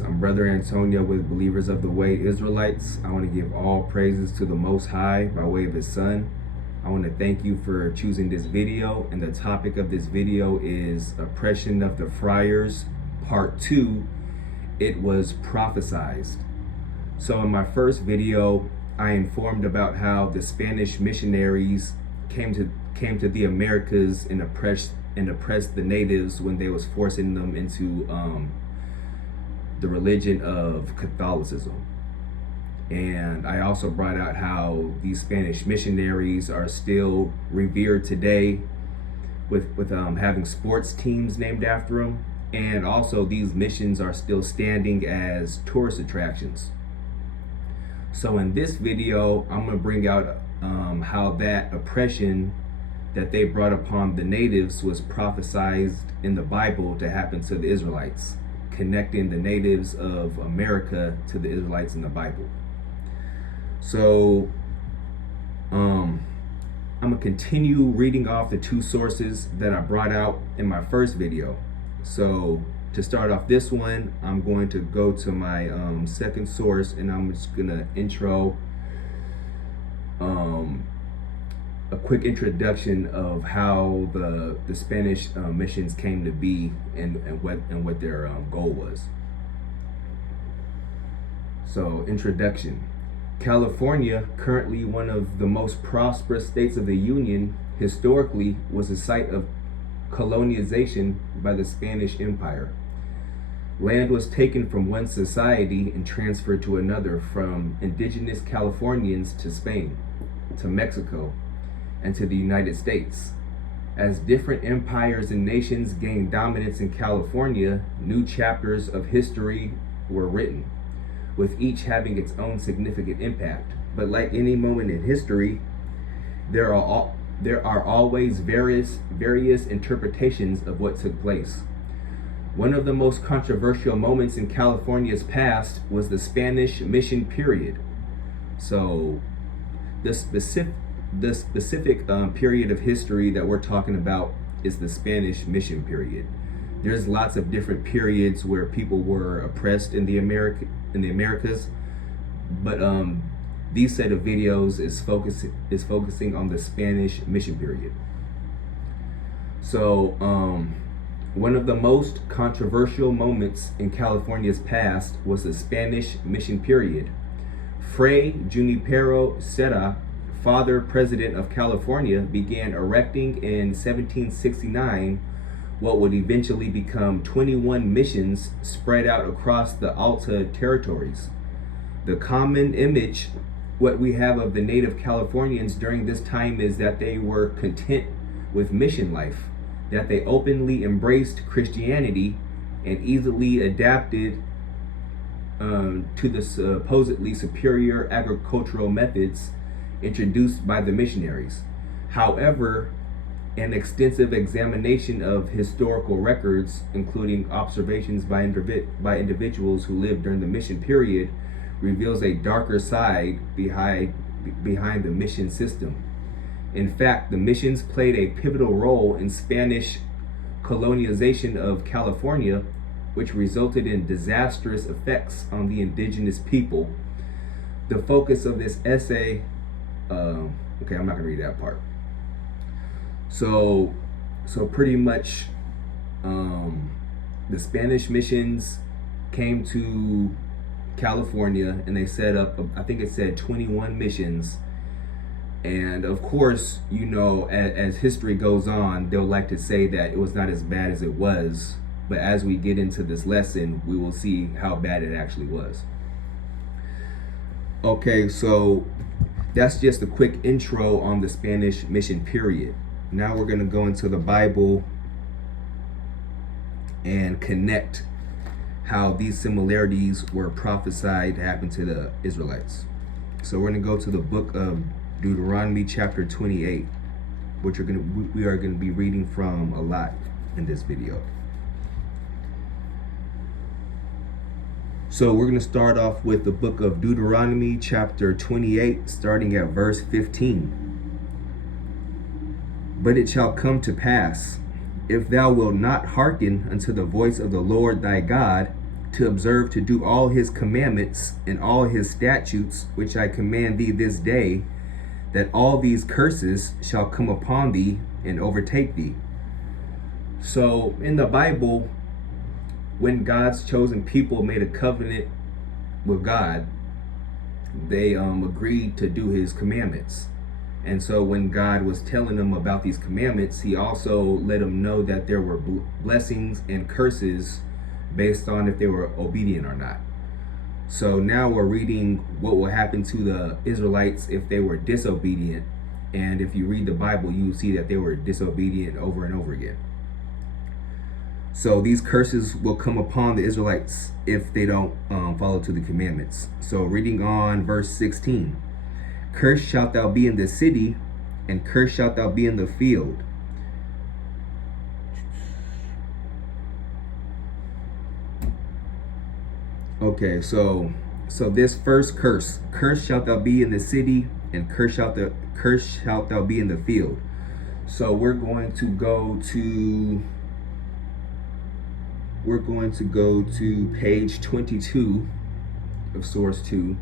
Greetings, I'm Brother Antonio with Believers of the Way Israelites. I want to give all praises to the Most High by way of His Son. I want to thank you for choosing this video, and the topic of this video is Oppression of the Friars, Part 2. It was prophesied. So in my first video, I informed about how the Spanish missionaries came to the Americas and oppressed the natives when they was forcing them into the religion of Catholicism. And I also brought out how these Spanish missionaries are still revered today with having sports teams named after them. And also these missions are still standing as tourist attractions. So in this video, I'm going to bring out how that oppression that they brought upon the natives was prophesied in the Bible to happen to the Israelites, connecting the natives of America to the Israelites in the Bible. So I'm going to continue reading off the two sources that I brought out in my first video. So to start off this one, I'm going to go to my second source, and I'm just going to intro a quick introduction of how the Spanish missions came to be and what their goal was. So, introduction. California, currently one of the most prosperous states of the Union, historically was a site of colonization by the Spanish Empire. Land was taken from one society and transferred to another, from indigenous Californians to Spain, to Mexico, and to the United States. As different empires and nations gained dominance in California, new chapters of history were written, with each having its own significant impact. But like any moment in history, there are always various interpretations of what took place. One of the most controversial moments in California's past was the Spanish mission period. So the specific period of history that we're talking about is the Spanish mission period. There's lots of different periods where people were oppressed in the Americas, but these set of videos is focusing on the Spanish mission period. So one of the most controversial moments in California's past was the Spanish mission period. Fray Junipero Serra, Father President of California, began erecting in 1769 what would eventually become 21 missions spread out across the Alta territories. The common image what we have of the native Californians during this time is that they were content with mission life, that they openly embraced Christianity and easily adapted to the supposedly superior agricultural methods introduced by the missionaries. However, an extensive examination of historical records, including observations by individuals who lived during the mission period, reveals a darker side behind the mission system. In fact, the missions played a pivotal role in Spanish colonization of California, which resulted in disastrous effects on the indigenous people. The focus of this essay, okay, I'm not gonna read that part. So pretty much, the Spanish missions came to California and they set up, I think it said 21 missions. And of course, you know, as history goes on, they'll like to say that it was not as bad as it was. But as we get into this lesson, we will see how bad it actually was. Okay, so that's just a quick intro on the Spanish mission period. Now we're going to go into the Bible and connect how these similarities were prophesied to happen to the Israelites. So we're going to go to the book of Deuteronomy chapter 28, which we are going to be reading from a lot in this video. So we're going to start off with the book of Deuteronomy chapter 28, starting at verse 15. But it shall come to pass, if thou wilt not hearken unto the voice of the Lord thy God, to observe to do all his commandments and all his statutes, which I command thee this day, that all these curses shall come upon thee and overtake thee. So in the Bible, when God's chosen people made a covenant with God, they agreed to do his commandments. And so when God was telling them about these commandments, he also let them know that there were blessings and curses based on if they were obedient or not. So now we're reading what will happen to the Israelites if they were disobedient. And if you read the Bible, you will see that they were disobedient over and over again. So these curses will come upon the Israelites if they don't follow to the commandments. So reading on verse 16. Cursed shalt thou be in the city, and cursed shalt thou be in the field. Okay, so this first curse, cursed shalt thou be in the city, and cursed shalt thou be in the field. So we're going to go to page 22 of source 2,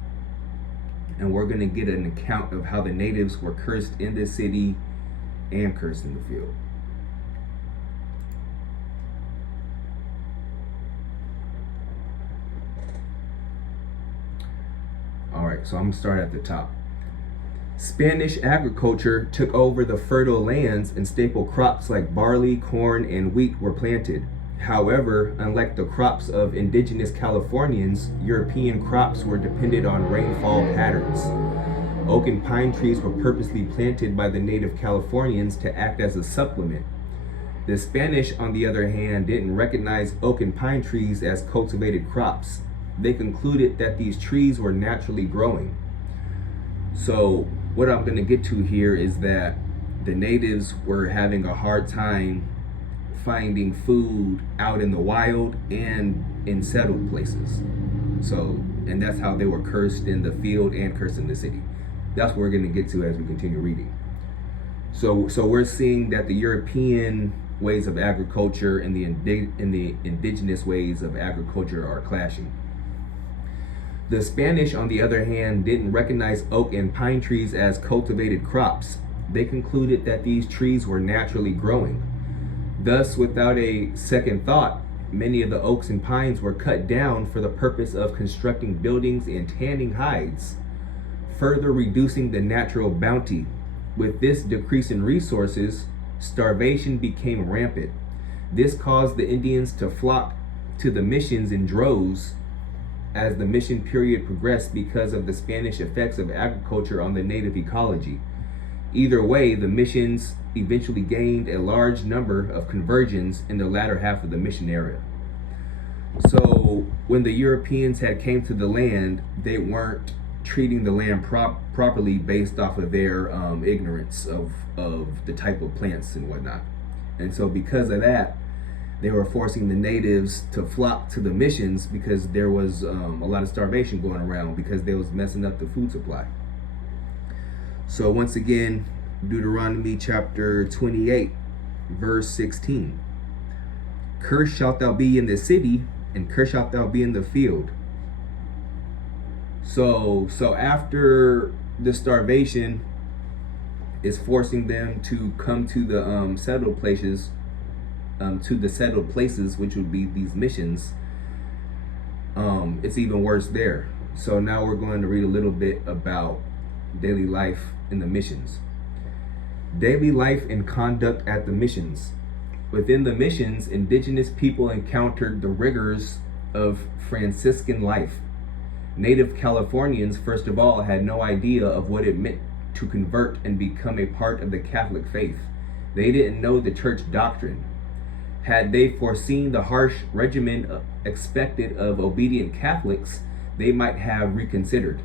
and we're going to get an account of how the natives were cursed in the city and cursed in the field. All right, so I'm going to start at the top. Spanish agriculture took over the fertile lands, and staple crops like barley, corn, and wheat were planted. However, unlike the crops of indigenous Californians, European crops were dependent on rainfall patterns. Oak and pine trees were purposely planted by the native Californians to act as a supplement. The Spanish, on the other hand, didn't recognize oak and pine trees as cultivated crops. They concluded that these trees were naturally growing. So what I'm going to get to here is that the natives were having a hard time finding food out in the wild and in settled places. So, and that's how they were cursed in the field and cursed in the city. That's what we're going to get to as we continue reading. So we're seeing that the European ways of agriculture and the indigenous ways of agriculture are clashing. The Spanish, on the other hand, didn't recognize oak and pine trees as cultivated crops. They concluded that these trees were naturally growing. Thus, without a second thought, many of the oaks and pines were cut down for the purpose of constructing buildings and tanning hides, further reducing the natural bounty. With this decrease in resources, starvation became rampant. This caused the Indians to flock to the missions in droves as the mission period progressed because of the Spanish effects of agriculture on the native ecology. Either way, the missions eventually gained a large number of conversions in the latter half of the mission era. So when the Europeans had came to the land, they weren't treating the land properly based off of their ignorance of the type of plants and whatnot. And so because of that, they were forcing the natives to flock to the missions because there was a lot of starvation going around because they was messing up the food supply. So once again, Deuteronomy chapter 28, verse 16. Cursed shalt thou be in the city, and cursed shalt thou be in the field. So after the starvation is forcing them to come to the settled places, which would be these missions, it's even worse there. So now we're going to read a little bit about daily life in the missions. Daily life and conduct at the missions. Within the missions, indigenous people encountered the rigors of Franciscan life. Native Californians, first of all, had no idea of what it meant to convert and become a part of the Catholic faith. They didn't know the church doctrine. Had they foreseen the harsh regimen expected of obedient Catholics, they might have reconsidered.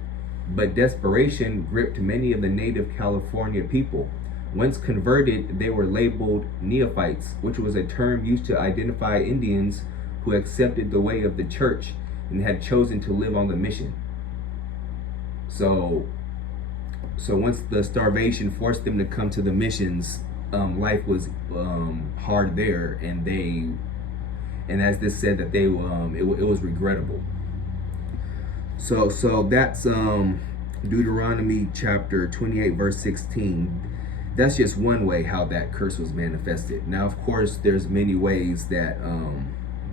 But desperation gripped many of the native California people. Once converted, they were labeled neophytes, which was a term used to identify Indians who accepted the way of the church and had chosen to live on the mission. So once the starvation forced them to come to the missions, life was hard there, and and as this said that they it was regrettable. So that's Deuteronomy chapter 28 verse 16. That's just one way how that curse was manifested. Now, of course, there's many ways that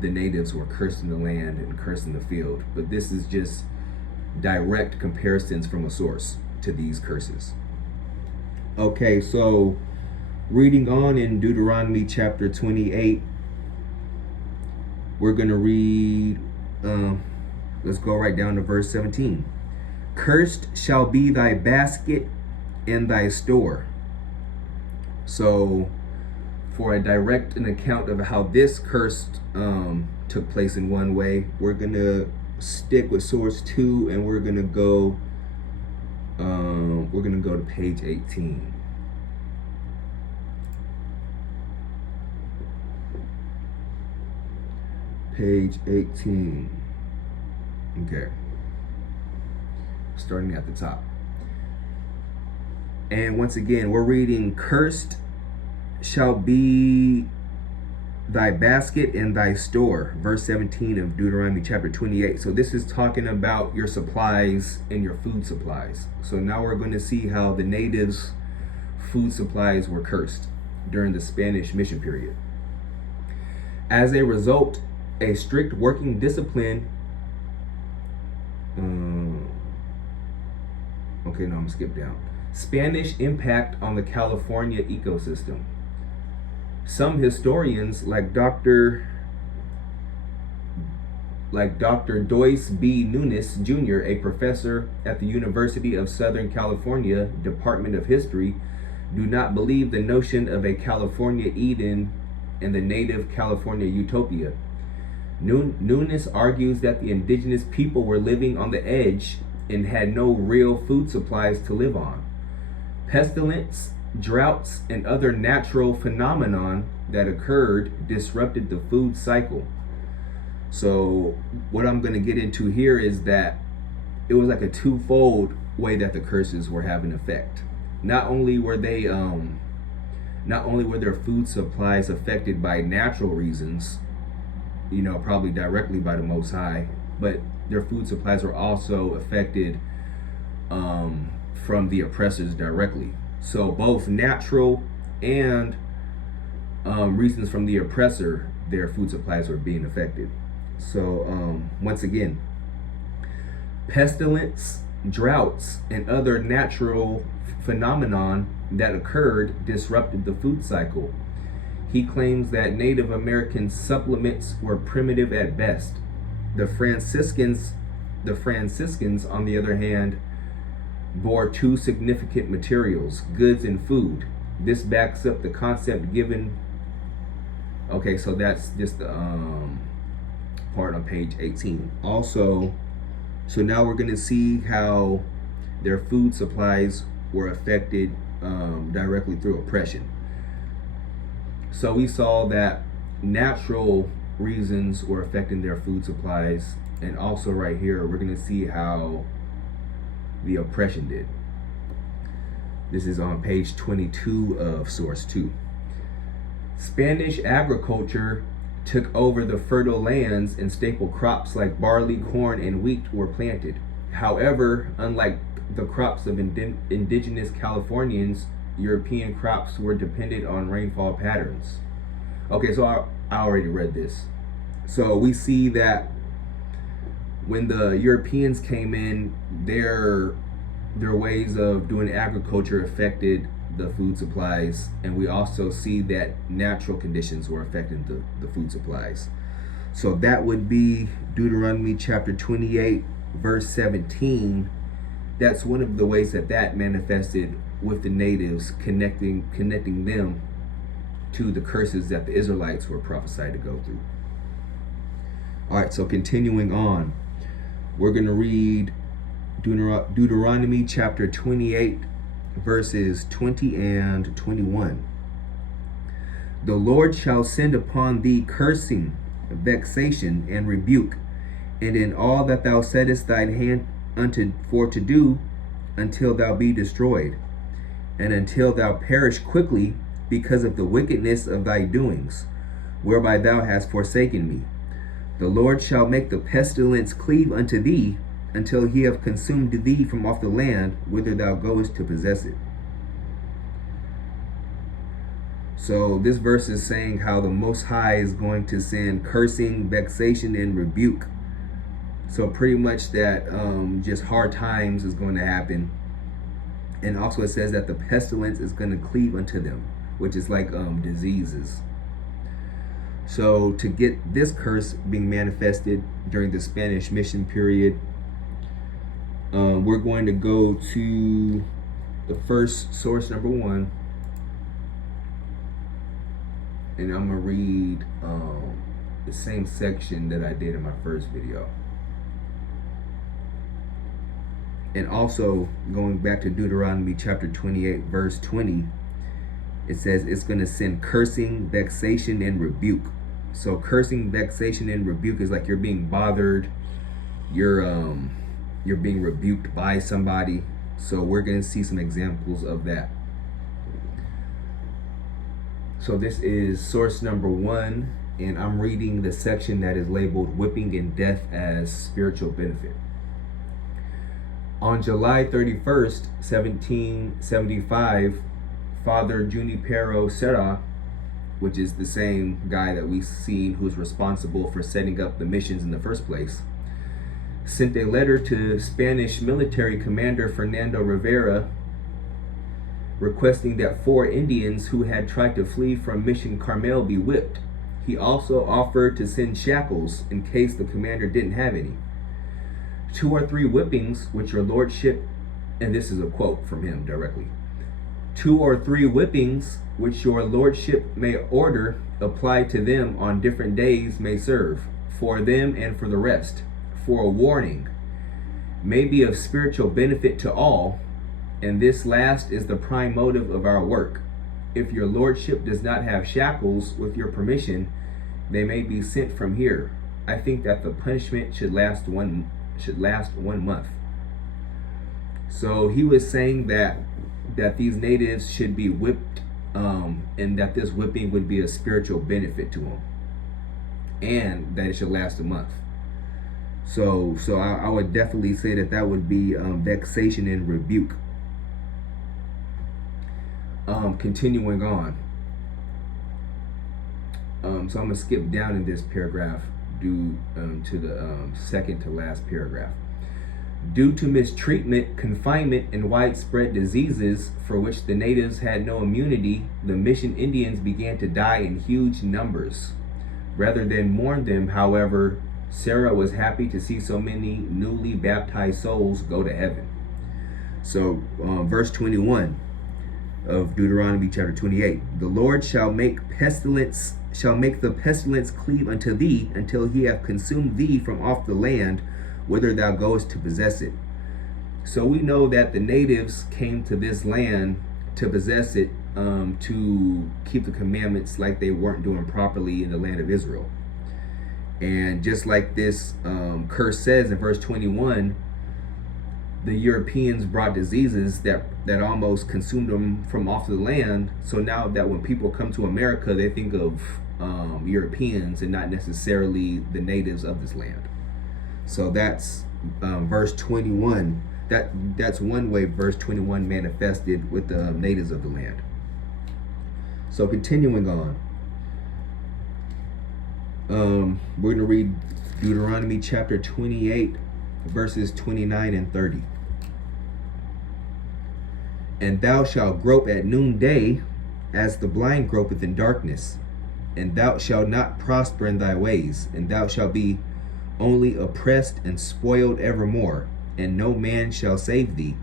the natives were cursed in the land and cursed in the field, but this is just direct comparisons from a source to these curses. Okay, so reading on in Deuteronomy chapter 28, we're going to read, let's go right down to verse 17. Cursed shall be thy basket and thy store. So for a direct an account of how this curse took place in one way, we're going to stick with source 2, and we're going to go to page 18. Page 18. Okay. Starting at the top. And once again, we're reading, cursed shall be thy basket and thy store. Verse 17 of Deuteronomy chapter 28. So this is talking about your supplies and your food supplies. So now we're going to see how the natives' food supplies were cursed during the Spanish mission period. As a result, a strict working discipline. Okay, no, I'm gonna skip down. Spanish impact on the California ecosystem. Some historians, like Dr. Doyce B. Nunes Jr., a professor at the University of Southern California, Department of History, do not believe the notion of a California Eden and the native California utopia. Nunes argues that the indigenous people were living on the edge and had no real food supplies to live on. Pestilence, droughts, and other natural phenomenon that occurred disrupted the food cycle. So what I'm going to get into here is that it was like a twofold way that the curses were having effect. Not only were their food supplies affected by natural reasons, probably directly by the Most High, but their food supplies were also affected from the oppressors directly. So both natural and reasons from the oppressor, their food supplies were being affected. So once again, pestilence, droughts, and other natural phenomenon that occurred disrupted the food cycle. He claims that Native American supplements were primitive at best. The Franciscans, on the other hand, bore two significant materials, goods and food. This backs up the concept given. Okay, so that's just the part on page 18. Also, so now we're going to see how their food supplies were affected directly through oppression. So we saw that natural reasons were affecting their food supplies, and also right here we're going to see how the oppression did. This is on page 22 of source 2. Spanish agriculture took over the fertile lands, and staple crops like barley, corn, and wheat were planted. However, unlike the crops of indigenous Californians, European crops were dependent on rainfall patterns. Okay, so I already read this. So we see that when the Europeans came in, their ways of doing agriculture affected the food supplies, and we also see that natural conditions were affecting the food supplies. So that would be Deuteronomy chapter 28, verse 17. That's one of the ways that manifested with the natives, connecting them to the curses that the Israelites were prophesied to go through. All right, so continuing on, we're going to read Deuteronomy chapter 28, verses 20 and 21. The Lord shall send upon thee cursing, vexation, and rebuke, and in all that thou settest thine hand for to do, until thou be destroyed, and until thou perish quickly because of the wickedness of thy doings. whereby thou hast forsaken me. The Lord shall make the pestilence cleave unto thee, until he have consumed thee from off the land, whither thou goest to possess it. So this verse is saying how the Most High is going to send cursing, vexation, and rebuke. So pretty much that just hard times is going to happen. And also it says that the pestilence is going to cleave unto them, which is like diseases. So to get this curse being manifested during the Spanish mission period, we're going to go to the first source, number 1. And I'm going to read the same section that I did in my first video. And also, going back to Deuteronomy chapter 28, verse 20, it says it's going to send cursing, vexation, and rebuke. So cursing, vexation, and rebuke is like you're being bothered, you're being rebuked by somebody. So we're going to see some examples of that. So this is source number 1, and I'm reading the section that is labeled Whipping and Death as Spiritual Benefit. On July 31st, 1775, Father Junipero Serra, which is the same guy that we've seen who's responsible for setting up the missions in the first place, sent a letter to Spanish military commander Fernando Rivera requesting that 4 Indians who had tried to flee from Mission Carmel be whipped. He also offered to send shackles in case the commander didn't have any. 2 or 3 whippings, which your lordship, and this is a quote from him directly, 2 or 3 whippings, which your lordship may order, applied to them on different days, may serve, for them and for the rest, for a warning, may be of spiritual benefit to all, and this last is the prime motive of our work. If your lordship does not have shackles, with your permission, they may be sent from here. I think that the punishment should last one month. So he was saying that these natives should be whipped, and that this whipping would be a spiritual benefit to them, and that it should last a month. So I would definitely say that would be vexation and rebuke. Continuing on. So I'm going to skip down in this paragraph due to the second to last paragraph. Due to mistreatment, confinement, and widespread diseases for which the natives had no immunity, the mission Indians began to die in huge numbers. Rather than mourn them, however, Sarah was happy to see so many newly baptized souls go to heaven. So verse 21 of Deuteronomy chapter 28. The Lord shall make the pestilence cleave unto thee, until he have consumed thee from off the land, whither thou goest to possess it. So we know that the natives came to this land to possess it, to keep the commandments like they weren't doing properly in the land of Israel. And just like this curse says in verse 21, the Europeans brought diseases that almost consumed them from off the land. So now that when people come to America, they think of Europeans and not necessarily the natives of this land. So that's verse 21. That's one way verse 21 manifested with the natives of the land. So continuing on, we're going to read Deuteronomy chapter 28, verses 29 and 30. And thou shalt grope at noonday, as the blind gropeth in darkness, and thou shalt not prosper in thy ways, and thou shalt be only oppressed and spoiled evermore, and no man shall save thee.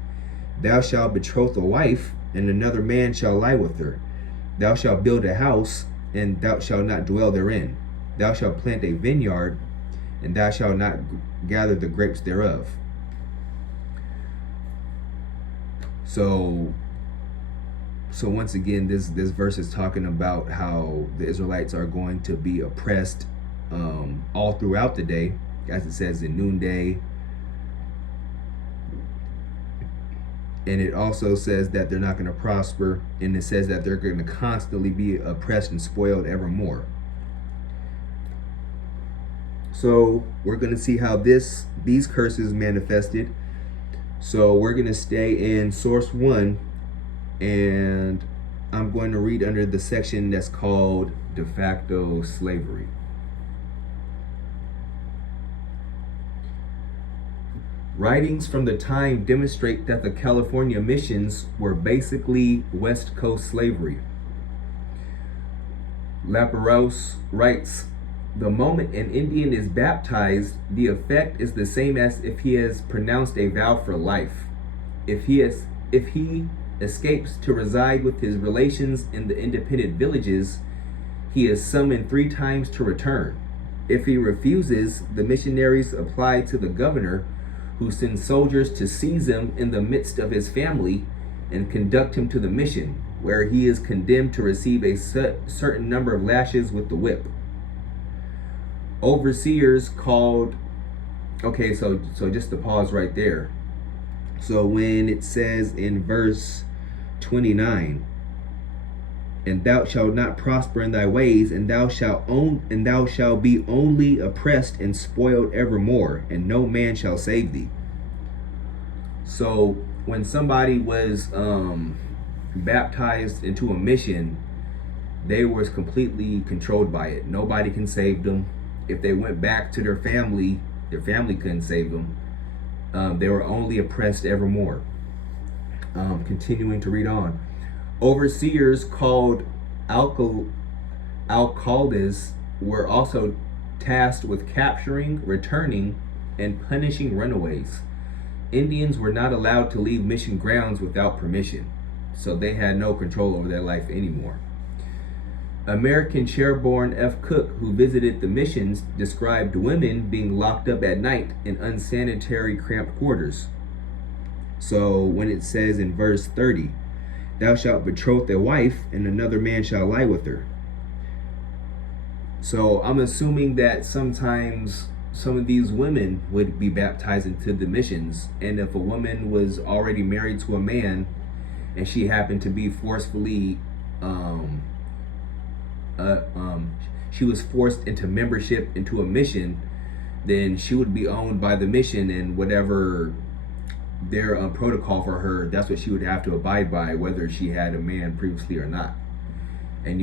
Thou shalt betroth a wife, and another man shall lie with her. Thou shalt build a house, and thou shalt not dwell therein. Thou shalt plant a vineyard, and thou shalt not gather the grapes thereof. So once again, this verse is talking about how the Israelites are going to be oppressed all throughout the day, as it says in noonday. And it also says that they're not going to prosper, and it says that they're going to constantly be oppressed and spoiled evermore. So we're going to see how these curses manifested. So we're going to stay in source 1, and I'm going to read under the section that's called de facto slavery. Writings from the time demonstrate that the California missions were basically West Coast slavery. Laperouse writes, the moment an Indian is baptized, the effect is the same as if he has pronounced a vow for life. If he escapes to reside with his relations in the independent villages, he is summoned 3 times to return. If he refuses, the missionaries apply to the governor, who sends soldiers to seize him in the midst of his family and conduct him to the mission, where he is condemned to receive a certain number of lashes with the whip. Overseers called, okay, so just to pause right there. So when it says in verse 29, and thou shalt not prosper in thy ways, and thou shalt be only oppressed and spoiled evermore, and no man shall save thee. So when somebody was baptized into a mission, they were completely controlled by it. Nobody can save them. If they went back to their family couldn't save them. They were only oppressed evermore. Continuing to read on. Overseers called alcaldes were also tasked with capturing, returning, and punishing runaways. Indians were not allowed to leave mission grounds without permission, so they had no control over their life anymore. American Sherborne F. Cook, who visited the missions, described women being locked up at night in unsanitary, cramped quarters. So when it says in verse 30, thou shalt betroth a wife, and another man shall lie with her. So I'm assuming that sometimes some of these women would be baptized into the missions, and if a woman was already married to a man and she happened to be forcefully she was forced into membership into a mission, then she would be owned by the mission, and whatever their protocol for her, that's what she would have to abide by, whether she had a man previously or not. And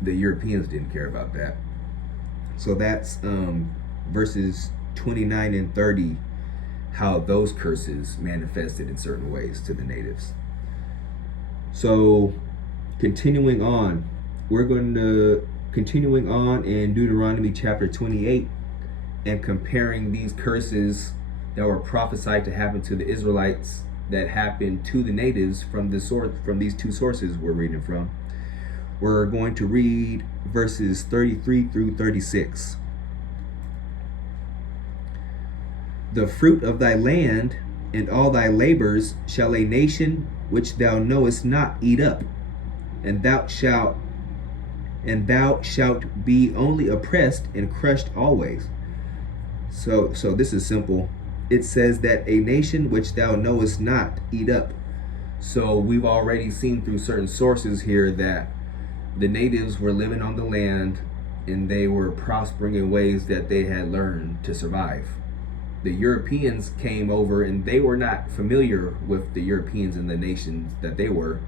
the Europeans didn't care about that. So that's verses 29 and 30, how those curses manifested in certain ways to the natives. So continuing on in Deuteronomy chapter 28 and comparing these curses that were prophesied to happen to the Israelites that happened to the natives from these 2 sources we're reading from. We're going to read verses 33 through 36. The fruit of thy land and all thy labors shall a nation which thou knowest not eat up, and thou shalt be only oppressed and crushed always. So this is simple. It says that a nation which thou knowest not eat up. So we've already seen through certain sources here that the natives were living on the land and they were prospering in ways that they had learned to survive. The Europeans came over and they were not familiar with the Europeans and the nations that they were.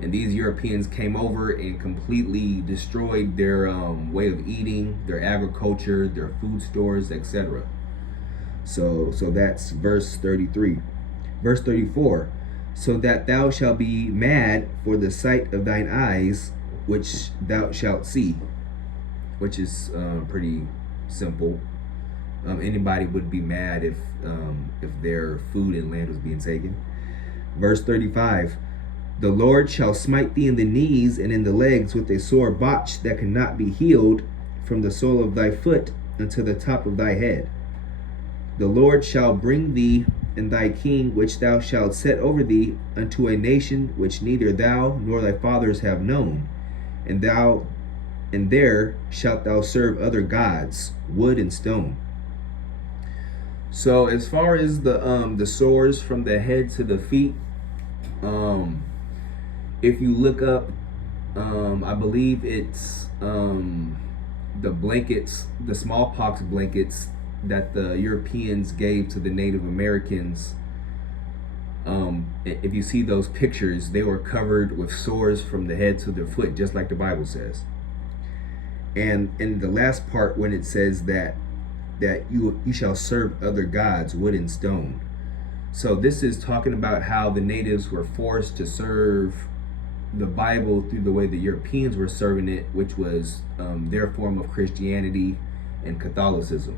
And these Europeans came over and completely destroyed their way of eating, their agriculture, their food stores, etc. So that's verse 33. Verse 34, so that thou shalt be mad for the sight of thine eyes, which thou shalt see, which is pretty simple. Anybody would be mad if their food and land was being taken. Verse 35, the Lord shall smite thee in the knees and in the legs with a sore botch that cannot be healed from the sole of thy foot unto the top of thy head. The Lord shall bring thee and thy king, which thou shalt set over thee, unto a nation which neither thou nor thy fathers have known, and there shalt thou serve other gods, wood and stone. So as far as the sores from the head to the feet, if you look up, I believe it's the blankets, the smallpox blankets that the Europeans gave to the Native Americans, if you see those pictures, they were covered with sores from the head to the foot, just like the Bible says. And in the last part, when it says that you shall serve other gods, wood and stone. So this is talking about how the natives were forced to serve the Bible through the way the Europeans were serving it, which was their form of Christianity and Catholicism.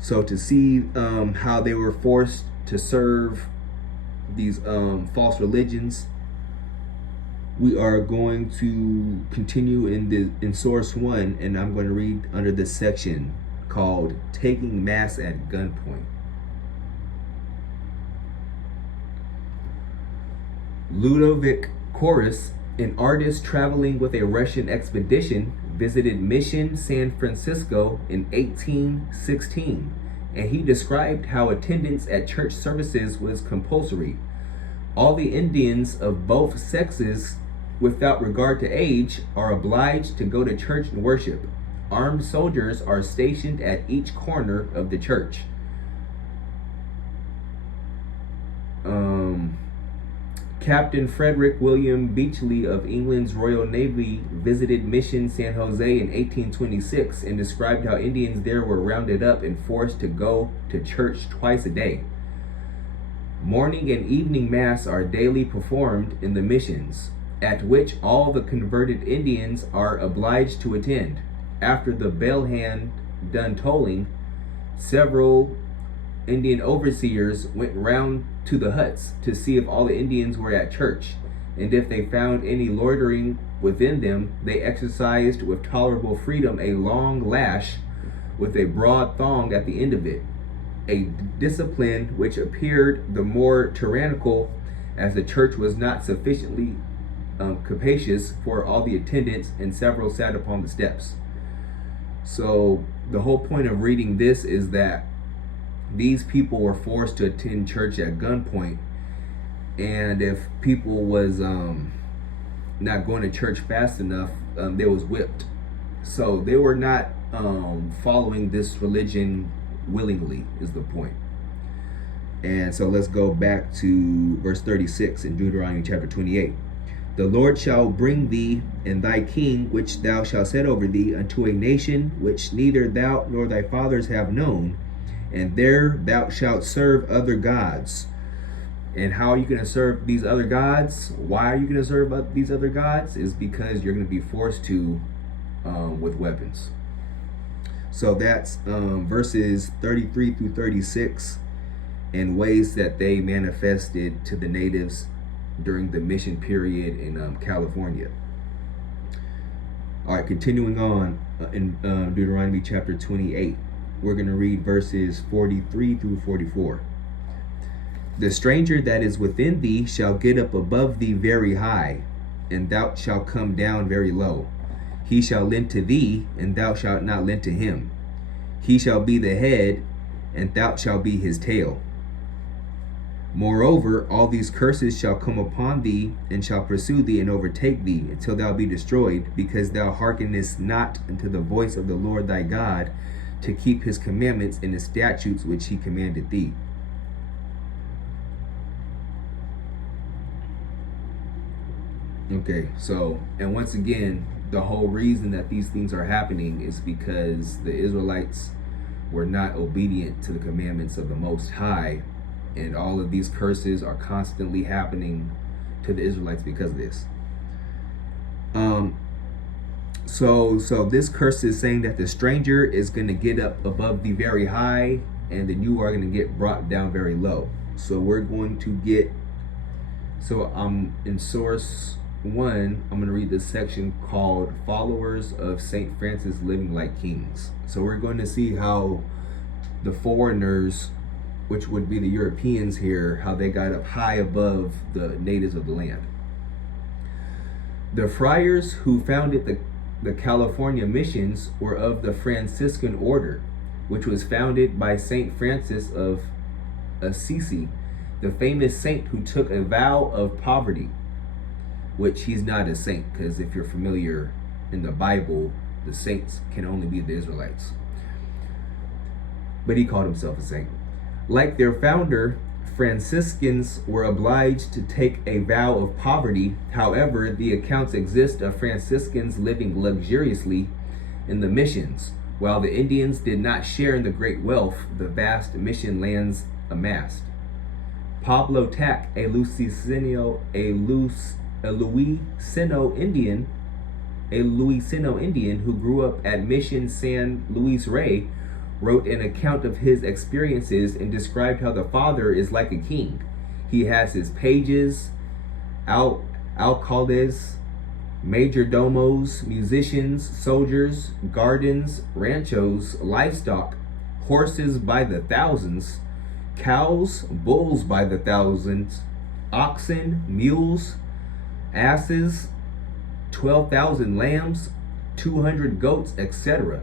So to see how they were forced to serve these false religions, we are going to continue in source 1, and I'm going to read under this section called Taking Mass at Gunpoint. Ludovic Chorus, an artist traveling with a Russian expedition, visited Mission San Francisco in 1816, and he described how attendance at church services was compulsory. All the Indians of both sexes, without regard to age, are obliged to go to church and worship. Armed soldiers are stationed at each corner of the church. Captain Frederick William Beechley of England's Royal Navy visited Mission San Jose in 1826 and described how Indians there were rounded up and forced to go to church twice a day. Morning and evening mass are daily performed in the missions, at which all the converted Indians are obliged to attend. After the bell hand done tolling, several Indian overseers went round to the huts to see if all the Indians were at church, and if they found any loitering within them, they exercised with tolerable freedom a long lash with a broad thong at the end of it, a discipline which appeared the more tyrannical as the church was not sufficiently capacious for all the attendants, and several sat upon the steps. So the whole point of reading this is that these people were forced to attend church at gunpoint, and if people was not going to church fast enough, they was whipped. So they were not following this religion willingly, is the point. And so let's go back to verse 36 in Deuteronomy chapter 28. The Lord shall bring thee and thy king, which thou shalt set over thee, unto a nation which neither thou nor thy fathers have known, and there thou shalt serve other gods. And how are you going to serve these other gods? Why are you going to serve these other gods? Is because you're going to be forced to with weapons. So that's verses 33 through 36, and ways that they manifested to the natives during the mission period in California. All right, continuing on in Deuteronomy chapter 28. We're going to read verses 43 through 44. The stranger that is within thee shall get up above thee very high, and thou shalt come down very low. He shall lend to thee, and thou shalt not lend to him. He shall be the head, and thou shalt be his tail. Moreover, all these curses shall come upon thee, and shall pursue thee and overtake thee, until thou be destroyed, because thou hearkenest not unto the voice of the Lord thy God, to keep his commandments and his statutes which he commanded thee. Okay, so, and once again, the whole reason that these things are happening is because the Israelites were not obedient to the commandments of the Most High, and all of these curses are constantly happening to the Israelites because of this. So this curse is saying that the stranger is going to get up above the very high, and then you are going to get brought down very low. So we're going to get, so in source 1, I'm going to read this section called Followers of St. Francis Living Like Kings. So we're going to see how the foreigners, which would be the Europeans here, how they got up high above the natives of the land. The friars who founded the California missions were of the Franciscan order, which was founded by St. Francis of Assisi, the famous saint who took a vow of poverty, which he's not a saint, because if you're familiar in the Bible, The saints can only be the Israelites. But he called himself a saint. Like their founder, Franciscans were obliged to take a vow of poverty. However, the accounts exist of Franciscans living luxuriously in the missions, while the Indians did not share in the great wealth the vast mission lands amassed. Pablo Tack, a Louisiano Indian who grew up at Mission San Luis Rey, wrote an account of his experiences and described how the father is like a king. He has his pages, alcaldes, major domos, musicians, soldiers, gardens, ranchos, livestock, horses by the thousands, cows, bulls by the thousands, oxen, mules, asses, 12,000 lambs, 200 goats, etc.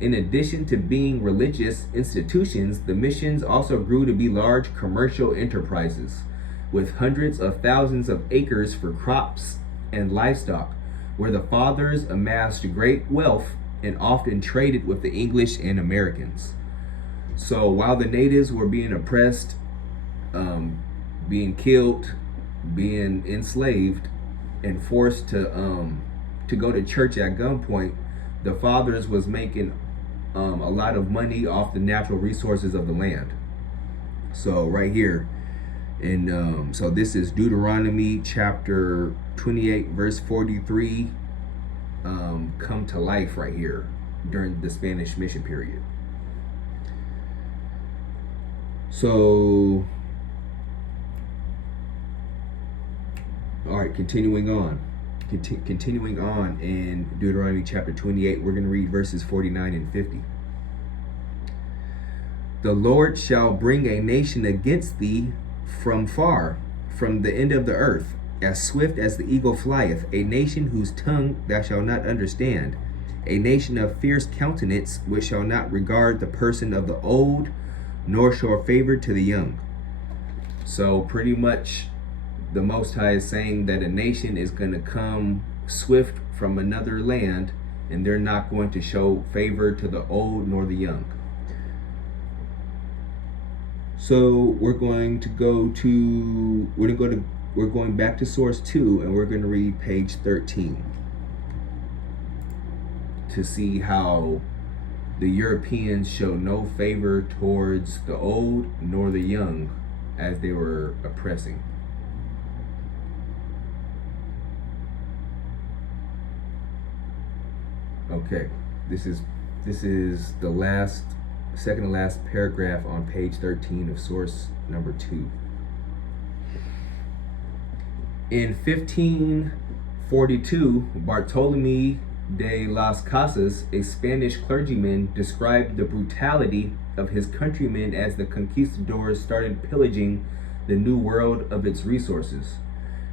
In addition to being religious institutions, the missions also grew to be large commercial enterprises, with hundreds of thousands of acres for crops and livestock, where the fathers amassed great wealth and often traded with the English and Americans. So while the natives were being oppressed, being killed, being enslaved, and forced to go to church at gunpoint, the fathers was making a lot of money off the natural resources of the land. So right here, and so this is Deuteronomy chapter 28, verse 43, come to life right here during the Spanish mission period. So, all right, continuing on in Deuteronomy chapter 28, we're going to read verses 49 and 50. The Lord shall bring a nation against thee from far, from the end of the earth, as swift as the eagle flieth, a nation whose tongue thou shalt not understand, a nation of fierce countenance, which shall not regard the person of the old, nor show favor to the young. So pretty much the Most High is saying that a nation is going to come swift from another land, and they're not going to show favor to the old nor the young. So we're going back to source 2, and we're going to read page 13 to see how the Europeans show no favor towards the old nor the young as they were oppressing. Okay, this is the second to last paragraph on page 13 of source number 2. In 1542, Bartolomé de las Casas, a Spanish clergyman, described the brutality of his countrymen as the conquistadors started pillaging the New World of its resources,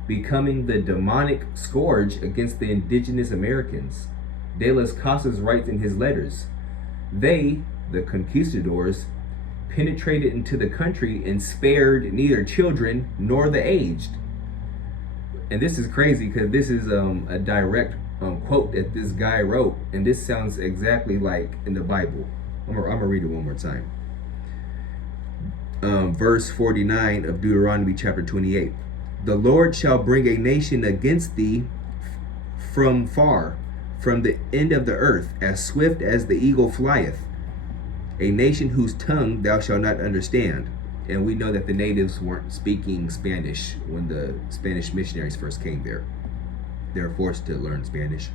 becoming the demonic scourge against the indigenous Americans. De las Casas writes in his letters, they, the conquistadors, penetrated into the country and spared neither children nor the aged. And this is crazy because this is a direct quote that this guy wrote, and this sounds exactly like in the Bible. I'm gonna read it one more time. Verse 49 of Deuteronomy chapter 28. The Lord shall bring a nation against thee from far, from the end of the earth, as swift as the eagle flieth, a nation whose tongue thou shalt not understand. And we know that the natives weren't speaking Spanish when the Spanish missionaries first came there. They were forced to learn Spanish.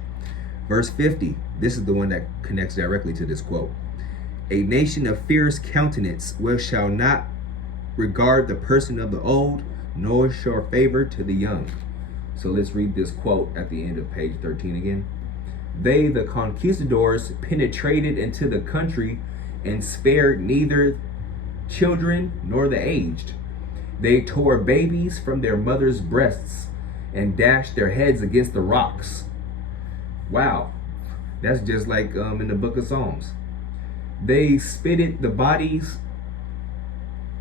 Verse 50, this is the one that connects directly to this quote. A nation of fierce countenance, which shall not regard the person of the old, nor show favor to the young. So let's read this quote at the end of page 13 again. They, the conquistadors, penetrated into the country and spared neither children nor the aged. They tore babies from their mothers' breasts and dashed their heads against the rocks. Wow, that's just like in the book of Psalms. They spitted the bodies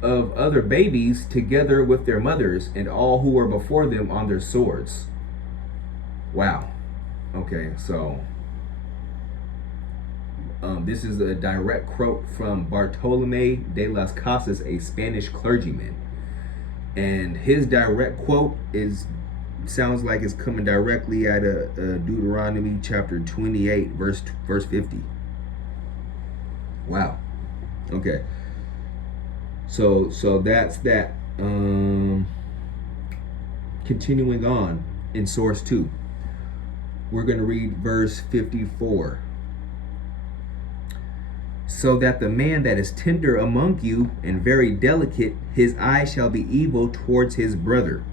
of other babies together with their mothers and all who were before them on their swords. Wow. Okay, so This is a direct quote from Bartolomé de las Casas, a Spanish clergyman. And his direct quote sounds like it's coming directly out of Deuteronomy chapter 28, verse 50. Wow. Okay. So that's that. Continuing on in source 2, we're going to read verse 54. So that the man that is tender among you and very delicate, his eye shall be evil towards his brother,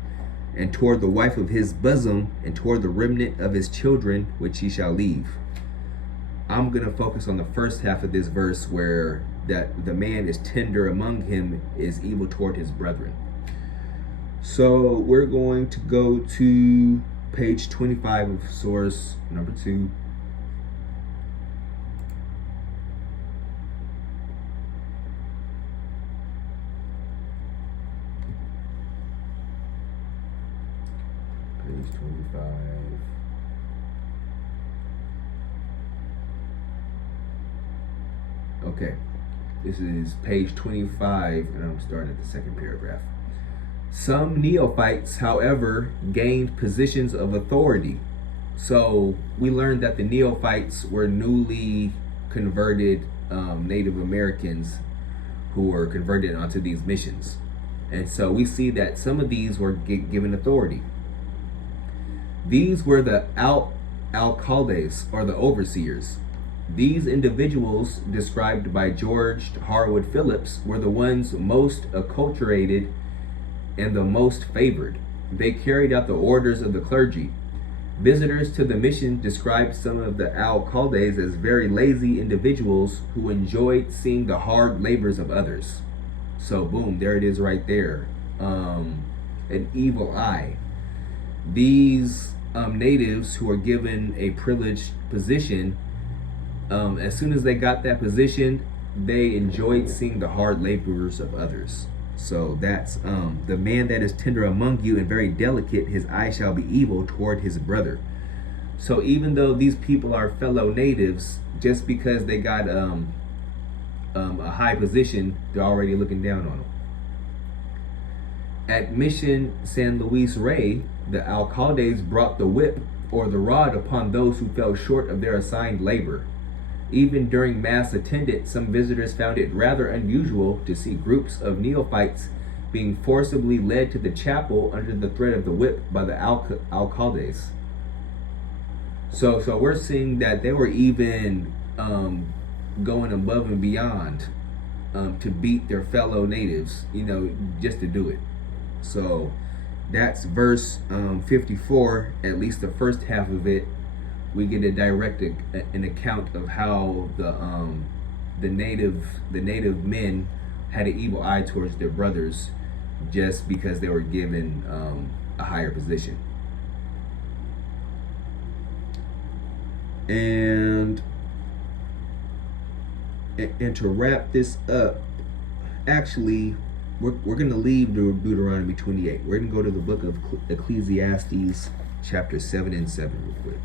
and toward the wife of his bosom, and toward the remnant of his children, which he shall leave. I'm going to focus on the first half of this verse, where that the man is tender among him is evil toward his brethren. So we're going to go to page 25 of source number 2. Page 25. Okay, this is page 25, and I'm starting at the second paragraph. Some neophytes, however, gained positions of authority. So we learned that the neophytes were newly converted Native Americans who were converted onto these missions. And so we see that some of these were given authority. These were the alcaldes, or the overseers. These individuals, described by George Harwood Phillips, were the ones most acculturated and the most favored. They carried out the orders of the clergy. Visitors to the mission described some of the alcaldes as very lazy individuals who enjoyed seeing the hard labors of others. So boom, there it is right there. An evil eye. These natives who are given a privileged position, as soon as they got that position, they enjoyed seeing the hard laborers of others. So that's the man that is tender among you and very delicate, his eye shall be evil toward his brother. So even though these people are fellow natives, just because they got a high position, they're already looking down on them. At Mission San Luis Rey, the alcaldes brought the whip or the rod upon those who fell short of their assigned labor. Even during mass attendance, some visitors found it rather unusual to see groups of neophytes being forcibly led to the chapel under the threat of the whip by the alcaldes. So we're seeing that they were even going above and beyond to beat their fellow natives, just to do it. So that's verse 54, at least the first half of it. We get a direct an account of how the native men had an evil eye towards their brothers just because they were given a higher position. And to wrap this up, actually, we're going to leave Deuteronomy 28. We're going to go to the book of Ecclesiastes, chapter 7 and 7 real quick.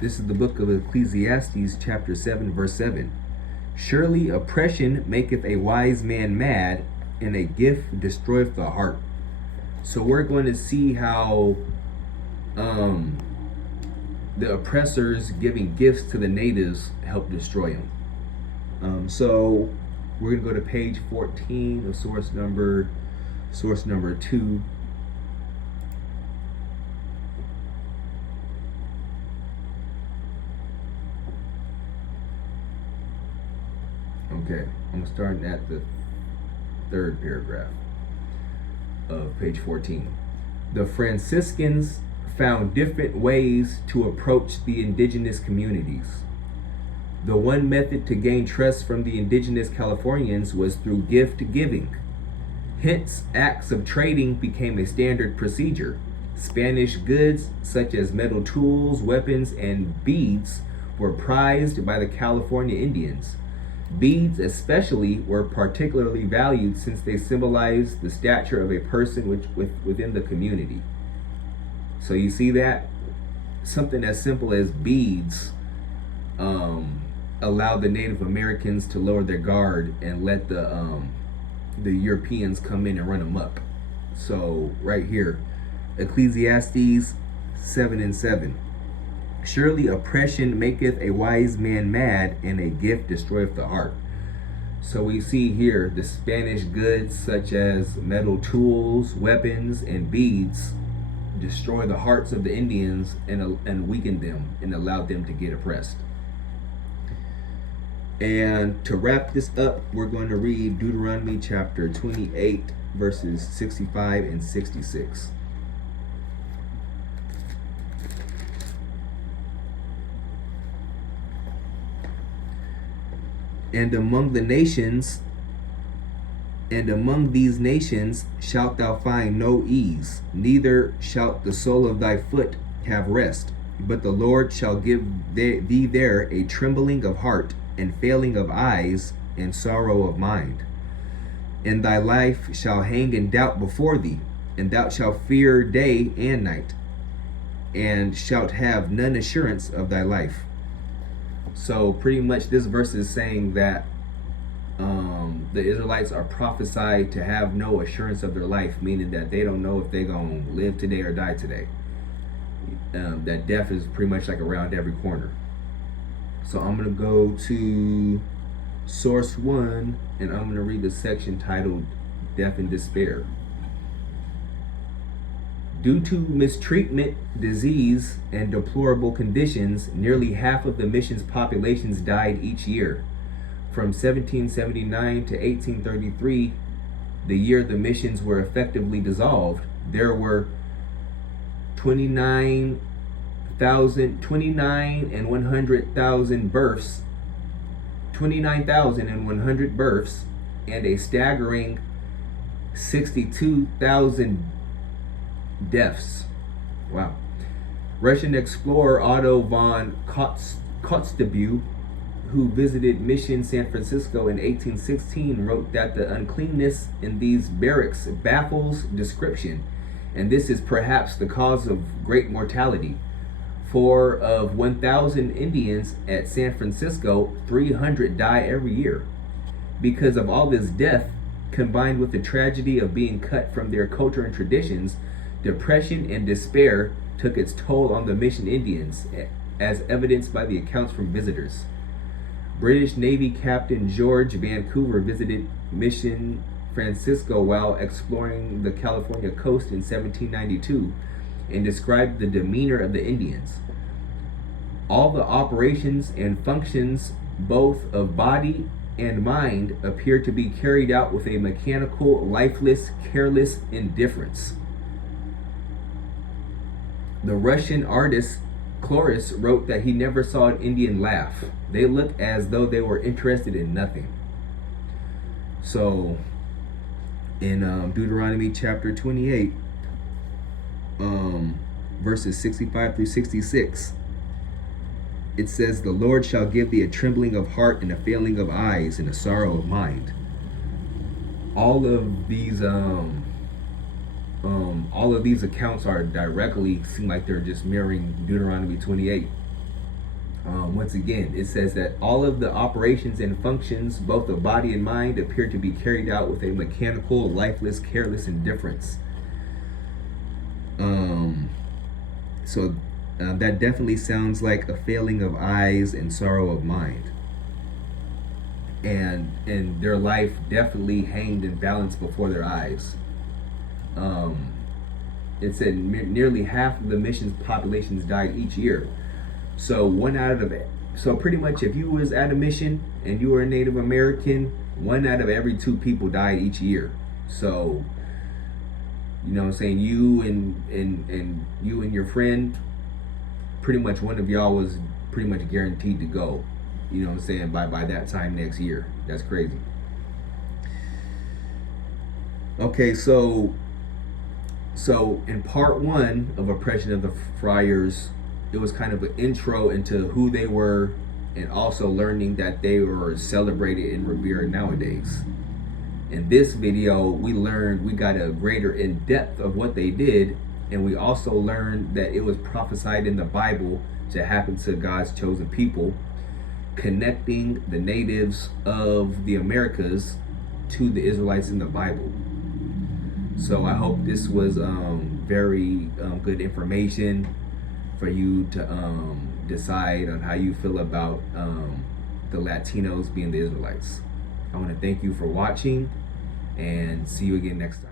This is the book of Ecclesiastes, chapter 7, verse 7. Surely oppression maketh a wise man mad, and a gift destroyeth the heart. So we're going to see how the oppressors giving gifts to the natives help destroy them. So we're going to go to page 14 of source number 2. Okay, I'm starting at the third paragraph of page 14. The Franciscans found different ways to approach the indigenous communities. The one method to gain trust from the indigenous Californians was through gift giving. Hence, acts of trading became a standard procedure. Spanish goods, such as metal tools, weapons, and beads, were prized by the California Indians. Beads especially were particularly valued since they symbolized the stature of a person within the community. So you see that? Something as simple as beads allowed the Native Americans to lower their guard and let the Europeans come in and run amok. So right here, Ecclesiastes 7:7. Surely oppression maketh a wise man mad, and a gift destroyeth the heart. So we see here the Spanish goods such as metal tools, weapons, and beads destroy the hearts of the Indians and weaken them and allowed them to get oppressed. And to wrap this up, we're going to read Deuteronomy chapter 28, verses 65 and 66. And among these nations shalt thou find no ease, neither shalt the sole of thy foot have rest. But the Lord shall give thee there a trembling of heart, and failing of eyes, and sorrow of mind. And thy life shall hang in doubt before thee, and thou shalt fear day and night, and shalt have none assurance of thy life. So pretty much this verse is saying that the Israelites are prophesied to have no assurance of their life, meaning that they don't know if they're going to live today or die today. That death is pretty much like around every corner. So I'm going to go to source 1, and I'm going to read the section titled Death and Despair. Due to mistreatment, disease, and deplorable conditions, nearly half of the mission's populations died each year. From 1779 to 1833, the year the missions were effectively dissolved, there were 29 and 100,000 births, 29,100 births, and a staggering 62,000 deaths. Wow. Russian explorer Otto von Kotzebue, who visited Mission San Francisco in 1816, wrote that the uncleanness in these barracks baffles description, and this is perhaps the cause of great mortality. For of 1,000 Indians at San Francisco, 300 die every year. Because of all this death, combined with the tragedy of being cut from their culture and traditions, depression and despair took its toll on the mission Indians, as evidenced by the accounts from visitors. British Navy Captain George Vancouver visited Mission Francisco while exploring the California coast in 1792 and described the demeanor of the Indians. All the operations and functions, both of body and mind, appear to be carried out with a mechanical, lifeless, careless indifference. The Russian artist Chloris wrote that he never saw an Indian laugh. They looked as though they were interested in nothing. So, in Deuteronomy chapter 28, verses 65 through 66, it says, "The Lord shall give thee a trembling of heart and a failing of eyes and a sorrow of mind." All of these accounts are directly seem like they're just mirroring Deuteronomy 28. Once again, it says that all of the operations and functions, both of body and mind, appear to be carried out with a mechanical, lifeless, careless indifference. That definitely sounds like a failing of eyes and sorrow of mind. And their life definitely hanged and balanced before their eyes. It said nearly half of the mission's populations died each year. So so pretty much if you was at a mission and you were a Native American, 1 out of every 2 people died each year. So, you know what I'm saying, you and your friend, pretty much one of y'all was pretty much guaranteed to go, you know what I'm saying, by that time next year. That's crazy. Okay, so in part 1 of Oppression of the Friars, it was kind of an intro into who they were and also learning that they were celebrated and revered nowadays. In this video, we got a greater in depth of what they did, and we also learned that it was prophesied in the Bible to happen to God's chosen people, connecting the natives of the Americas to the Israelites in the Bible. So I hope this was very good information for you to decide on how you feel about the Latinos being the Israelites. I want to thank you for watching and see you again next time.